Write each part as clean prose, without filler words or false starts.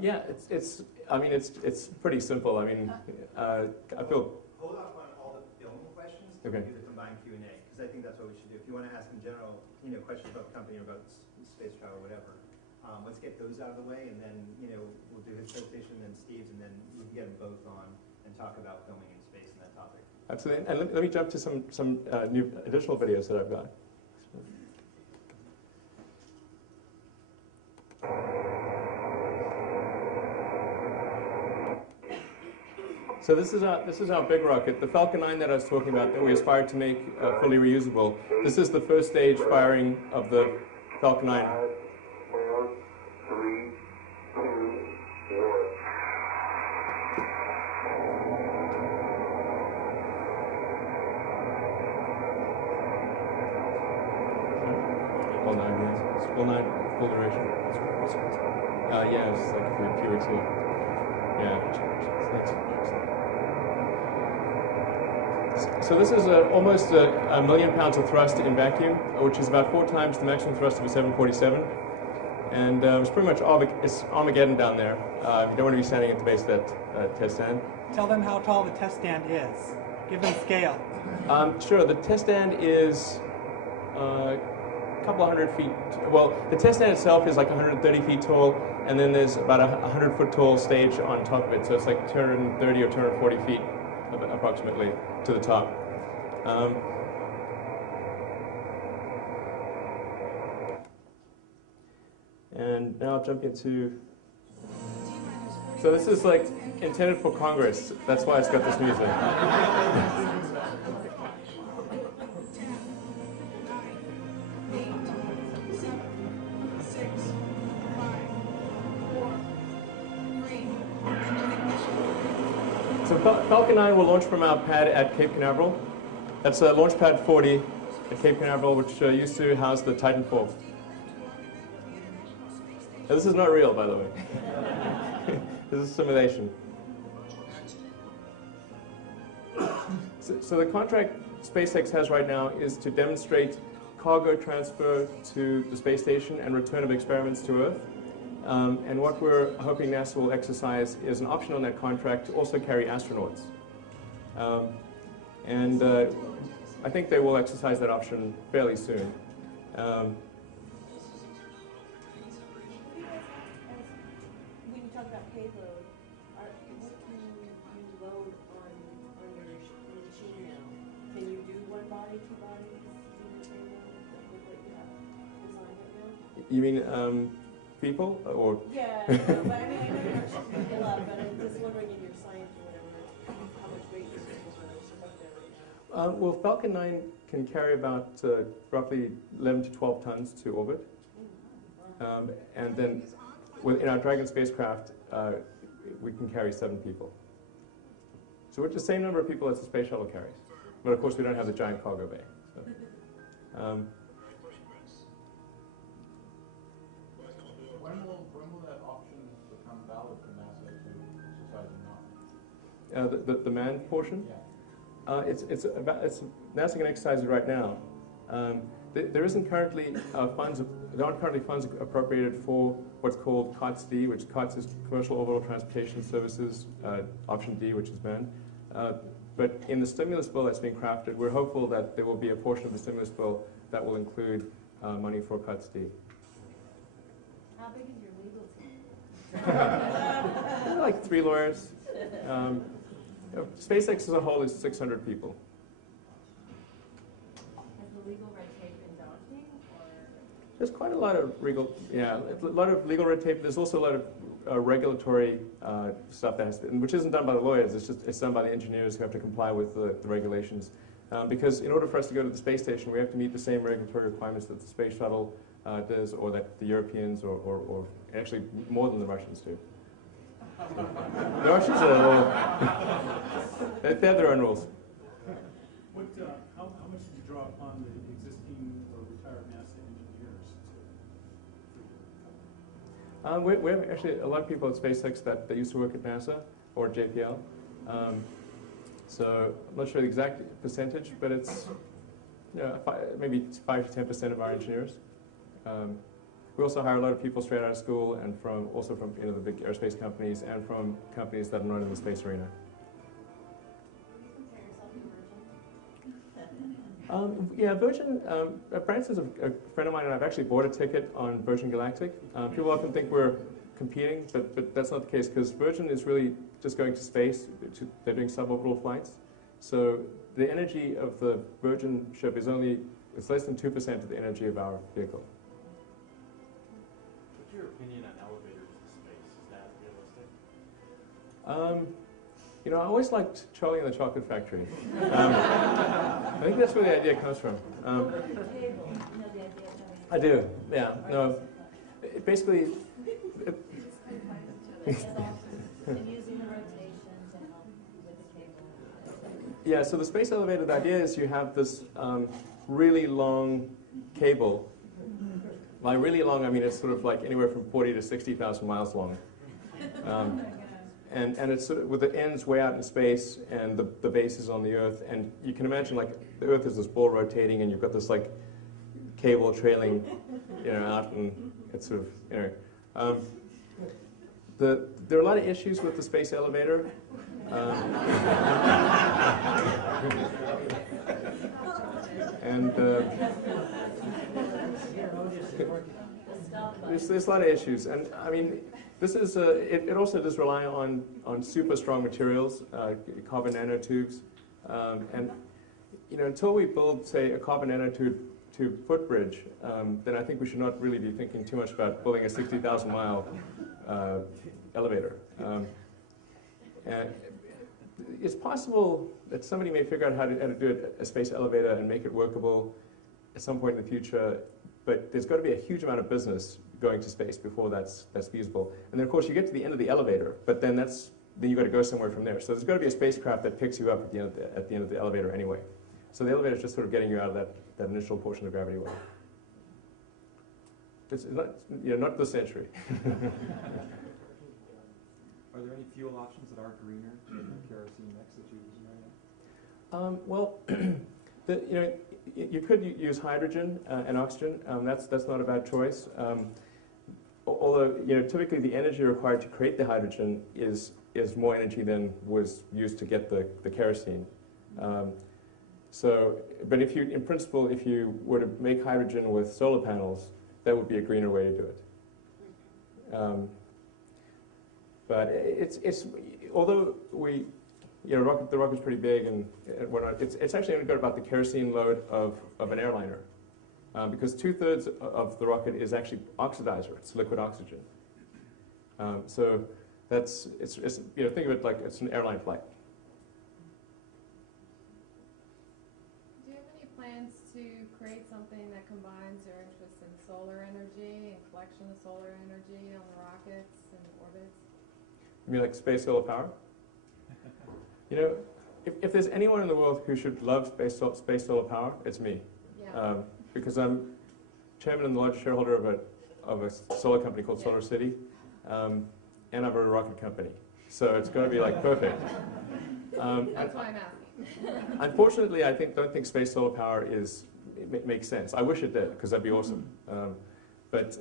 Yeah, I mean, it's pretty simple. I mean, I feel. Hold off on all the filming questions to do the combined Q&A, because I think that's what we should do. If you want to ask in general, questions about the company or about space travel, whatever, let's get those out of the way, and then we'll do his presentation, and then Steve's, and then we can get them both on and talk about filming in space and that topic. Absolutely, and let me jump to some new additional videos that I've got. So this is our big rocket, the Falcon 9 that I was talking about, that we aspired to make fully reusable. This is the first stage firing of the Falcon 9. 5, 4, 3, 2, 1. All 9 years. All 9, full duration. Yeah, it's like a few weeks ago. Yeah. So this is almost a million pounds of thrust in vacuum, which is about 4 times the maximum thrust of a 747. And it's pretty much it's Armageddon down there. You don't want to be standing at the base of that test stand. Tell them how tall the test stand is. Give them scale. Sure. The test stand is a couple of hundred feet. Well, the test stand itself is like 130 feet tall, and then there's about a 100-foot tall stage on top of it. So it's like 230 or 240 feet approximately to the top. And now I'll jump into. So this is like intended for Congress. That's why it's got this music. So Falcon 9 will launch from our pad at Cape Canaveral. That's launch pad 40 at Cape Canaveral, which used to house the Titan IV. Now, this is not real, by the way. This is simulation. So the contract SpaceX has right now is to demonstrate cargo transfer to the space station and return of experiments to Earth. And what we're hoping NASA will exercise is an option on that contract to also carry astronauts. I think they will exercise that option fairly soon. When you talk about payload, what can you load on your machine now? Can you do one body, 2 bodies, with what you have designed right now? You mean people or? Yeah, no, but I mean, I know you're not shooting people up, but I'm just wondering in your science or whatever, how much weight you're taking for those up there right now. Well, Falcon 9 can carry about roughly 11 to 12 tons to orbit. And then in our Dragon spacecraft, we can carry 7 people. So we're the same number of people as the space shuttle carries. But of course, we don't have the giant cargo bay. So. When will that option become valid for NASA to exercise or not? The manned portion? Yeah. NASA can exercise it right now. There isn't currently there aren't currently funds appropriated for what's called COTS-D, which COTS is Commercial Orbital Transportation Services, option D, which is manned. But in the stimulus bill that's being crafted, we're hopeful that there will be a portion of the stimulus bill that will include money for COTS-D. How big is your legal team? Like 3 lawyers. SpaceX as a whole is 600 people. Has the legal red tape been daunting, or? There's quite a lot of legal red tape. There's also a lot of regulatory stuff that has to, which isn't done by the lawyers. It's done by the engineers who have to comply with the regulations. Because in order for us to go to the space station, we have to meet the same regulatory requirements that the space shuttle does, or that the Europeans, or actually more than the Russians do. The Russians are a little, they have their own rules. How much did you draw upon the existing or retired NASA engineers? We have actually a lot of people at SpaceX that used to work at NASA or JPL. So I'm not sure the exact percentage, but it's maybe 5 to 10% of our engineers. we also hire a lot of people straight out of school and also from the big aerospace companies and from companies that are not in the space arena. Yeah, Virgin, Branson's a friend of mine, and I've actually bought a ticket on Virgin Galactic. People often think we're competing, but that's not the case, because Virgin is really just going to space. They're doing suborbital flights. So the energy of the Virgin ship is it's less than 2% of the energy of our vehicle. What's your opinion on elevators to space? Is that realistic? I always liked Charlie and the Chocolate Factory. I think that's where the idea comes from. I do, yeah. No, basically, yeah, so the space elevator, the idea is you have this really long cable. By really long, I mean it's sort of like anywhere from 40 to 60,000 miles long. And it's sort of with the ends way out in space, and the base is on the Earth. And you can imagine, like, the Earth is this ball rotating, and you've got this, like, cable trailing, out, and it's sort of, there are a lot of issues with the space elevator. There's a lot of issues, and I mean, this is it also does rely on super strong materials, carbon nanotubes, and until we build, say, a carbon nanotube footbridge, then I think we should not really be thinking too much about building a 60,000 mile elevator. And it's possible that somebody may figure out how to do a space elevator and make it workable at some point in the future, but there's got to be a huge amount of business going to space before that's feasible. And then, of course, you get to the end of the elevator, but then you've got to go somewhere from there. So there's got to be a spacecraft that picks you up at the end of the elevator anyway. So the elevator is just sort of getting you out of that initial portion of the gravity well. It's not this century. Are there any fuel options that are greener than the kerosene mix that you're using right now? Well, you could use hydrogen and oxygen. That's not a bad choice. Although typically the energy required to create the hydrogen is more energy than was used to get the kerosene. But in principle, if you were to make hydrogen with solar panels, that would be a greener way to do it. But although the rocket's pretty big and whatnot, it's actually only got about the kerosene load of an airliner, because 2/3 of the rocket is actually oxidizer. It's liquid oxygen. So think of it like it's an airline flight. Do you have any plans to create something that combines your interest in solar energy and collection of solar energy on the rockets and orbits? You mean like space solar power? If there's anyone in the world who should love space solar power, it's me. Yeah. Because I'm chairman and the largest shareholder of a solar company called Solar City, and I'm a rocket company. So it's going to be like perfect. That's why I'm asking. Unfortunately, I don't think space solar power makes sense. I wish it did, because that'd be awesome. But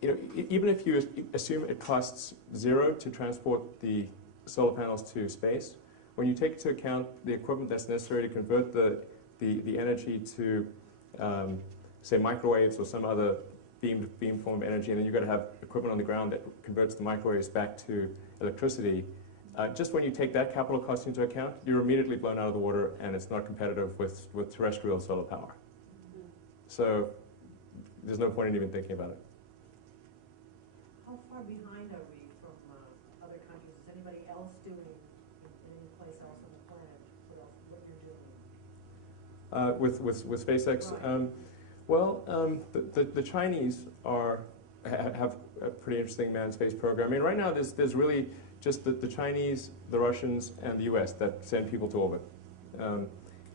even if you assume it costs zero to transport the solar panels to space, when you take into account the equipment that's necessary to convert the energy to, say, microwaves or some other beam form of energy, and then you've got to have equipment on the ground that converts the microwaves back to electricity, just when you take that capital cost into account, you're immediately blown out of the water, and it's not competitive with terrestrial solar power. So there's no point in even thinking about it. How far behind are we from other countries? Is anybody else doing in any place else on the planet what you're doing? With SpaceX, Right. the Chinese have a pretty interesting manned space program. I mean, right now there's really just the Chinese, the Russians, and the U.S. that send people to orbit.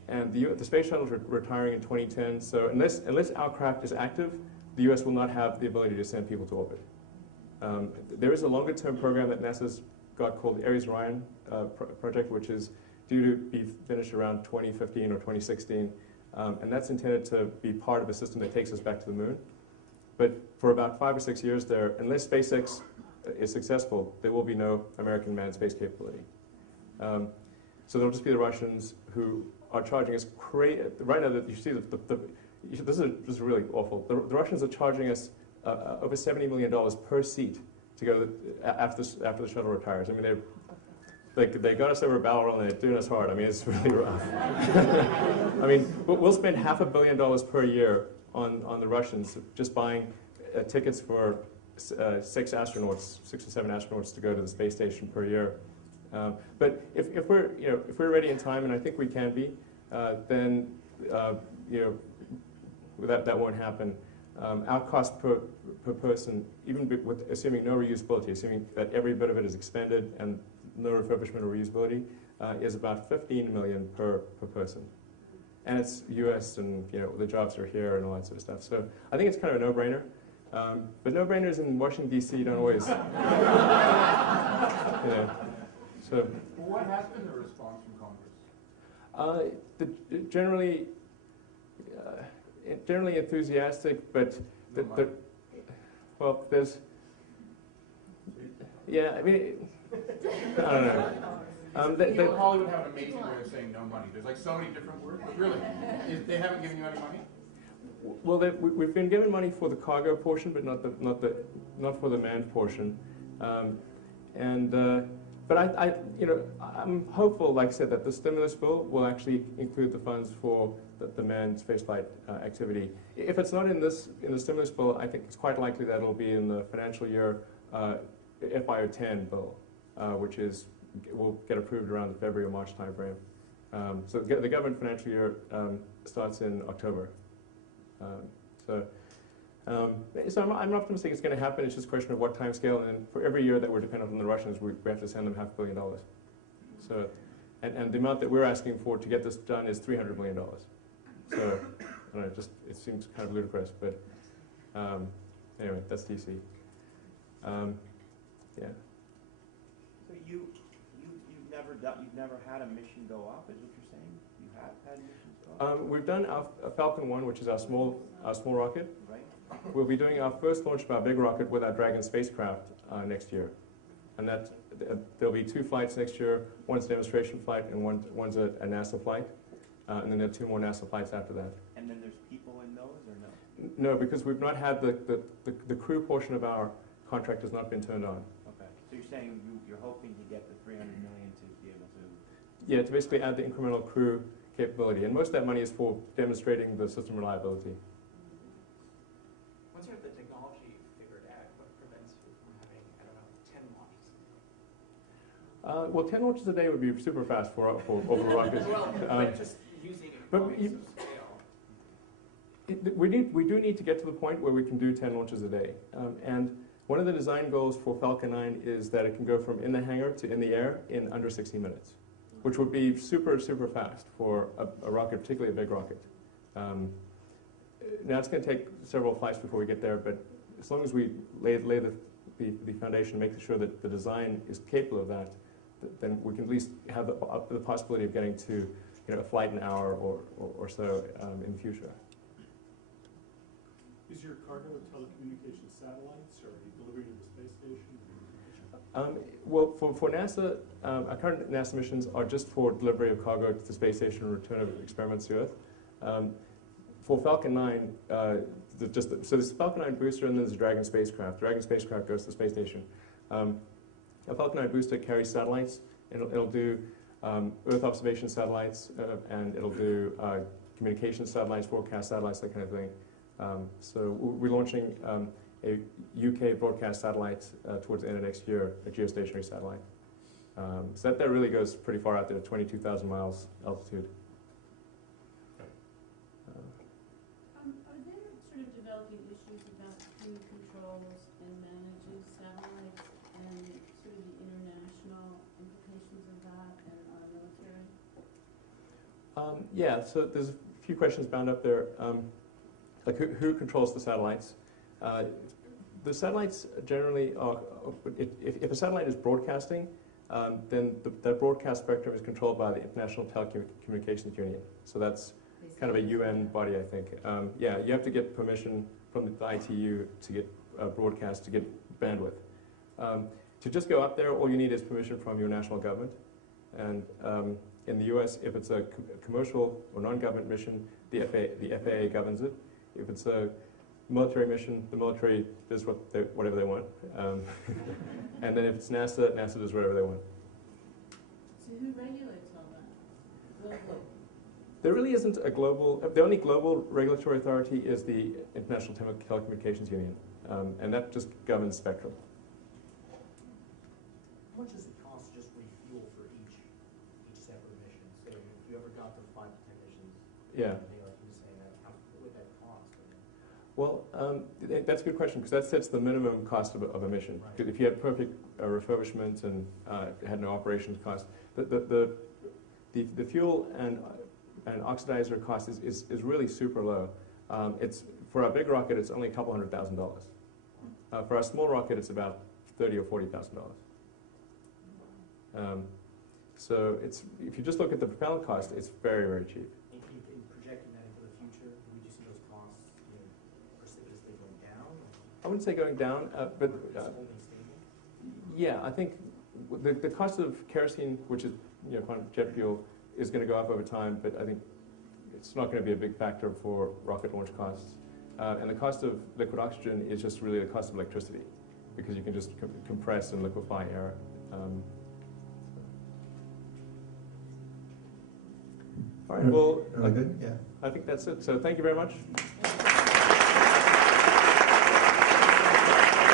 And the space shuttle is retiring in 2010. So unless our craft is active, the U.S. will not have the ability to send people to orbit. There is a longer-term program that NASA's got called the Ares Orion project, which is due to be finished around 2015 or 2016. and that's intended to be part of a system that takes us back to the moon. But for about 5 or 6 years there, unless SpaceX is successful, there will be no American manned space capability. So there'll just be the Russians who are charging us right now. That you see, this is really awful. The Russians are charging us over $70 million per seat to go after the shuttle retires. I mean, they got us over a barrel roll and they're doing us hard. I mean, it's really rough. I mean, we'll spend $500 million per year on the Russians just buying tickets for 6 or 7 astronauts to go to the space station per year. But if we're ready in time, and I think we can be, then that won't happen. Our cost per person, even with assuming no reusability, assuming that every bit of it is expended and no refurbishment or reusability, is about $15 million per person. And it's U.S. and the jobs are here and all that sort of stuff. So I think it's kind of a no-brainer. But no-brainers in Washington, D.C. don't always. So. Well, what has been the response from Congress? Generally enthusiastic, but well, there's. Yeah, I mean, I don't know. Hollywood have an amazing way of saying no money. There's like so many different words, but really, they haven't given you any money? Well, we've been given money for the cargo portion, but not for the manned portion, but I'm hopeful, like I said, that the stimulus bill will actually include the funds for the manned spaceflight activity. If it's not in the stimulus bill, I think it's quite likely that it'll be in the financial year FY10 bill, which will get approved around the February or March timeframe. So the government financial year starts in October. So I'm optimistic it's going to happen. It's just a question of what time scale, and for every year that we're dependent on the Russians, we have to send them $500 million. So, and the amount that we're asking for to get this done is $300 million. So, I don't know, it seems kind of ludicrous, but anyway, that's DC. Yeah. So you've never had a mission go up, is what you're saying? You have had missions go up? We've done our Falcon 1, which is our small rocket. Right. We'll be doing our first launch of our big rocket with our Dragon spacecraft next year, and there'll be 2 flights next year. One's a demonstration flight, and one's a NASA flight, and then there are 2 more NASA flights after that. And then there's people in those, or no? No, because we've not had the crew portion of our contract has not been turned on. Okay, so you're saying you're hoping to get the $300 million to be able to? Yeah, to basically add the incremental crew capability, and most of that money is for demonstrating the system reliability. Once you have the technology figured out, what prevents you from having, I don't know, 10 launches? Well, 10 launches a day would be super fast for over rockets. Well, but just using economies of scale. We do need to get to the point where we can do 10 launches a day. And one of the design goals for Falcon 9 is that it can go from in the hangar to in the air in under 60 minutes, which would be super, super fast for a rocket, particularly a big rocket. Now, it's going to take several flights before we get there, but as long as we lay the foundation, make sure that the design is capable of that, then we can at least have the possibility of getting to a flight an hour or so in the future. Is your cargo telecommunications satellites, or are you delivering to the space station? Well, for NASA, our current NASA missions are just for delivery of cargo to the space station and return of experiments to Earth. For Falcon 9, so there's a Falcon 9 booster and then there's a Dragon spacecraft. The Dragon spacecraft goes to the space station. A Falcon 9 booster carries satellites. It'll do Earth observation satellites, and it'll do communication satellites, forecast satellites, that kind of thing. So we're launching a UK broadcast satellite towards the end of next year, a geostationary satellite. So that really goes pretty far out there, 22,000 miles altitude. Are there sort of developing issues about who controls and manages satellites and sort of the international implications of that and our military? Yeah, so there's a few questions bound up there. Like who controls the satellites? The satellites generally are, if a satellite is broadcasting, then that broadcast spectrum is controlled by the International Telecommunications Union. So that's kind of a UN body, I think. Yeah, you have to get permission from the ITU to get broadcast, to get bandwidth. To just go up there, all you need is permission from your national government. And in the US, if it's a commercial or non-government mission, the FAA governs it. If it's a military mission, the military does whatever they want. And then if it's NASA, NASA does whatever they want. So who regulates all that? Globally? There really isn't a global, the only global regulatory authority is the International Telecommunications Union, and that just governs spectrum. How much does it cost just refuel for each separate mission? So if you ever got to 5 to 10 missions, Yeah. like you were saying, what would that cost? Well, that's a good question, because that sets the minimum cost of a mission. Right. 'Cause if you had perfect refurbishment and had no operations cost, the fuel and oxidizer cost is really super low. It's for our big rocket, it's only a couple $100,000. For our small rocket, it's about $30,000 or $40,000. So it's, if you just look at the propellant cost, it's very, very cheap. In projecting that into the future, would you see those costs precipitously going down? I wouldn't say going down, but Holding stable? yeah, I think the cost of kerosene, which is kind of jet fuel, is going to go up over time, but I think it's not going to be a big factor for rocket launch costs. And the cost of liquid oxygen is just really the cost of electricity, because you can just compress and liquefy air. All right, well, Really good, yeah. I think that's it. So thank you very much.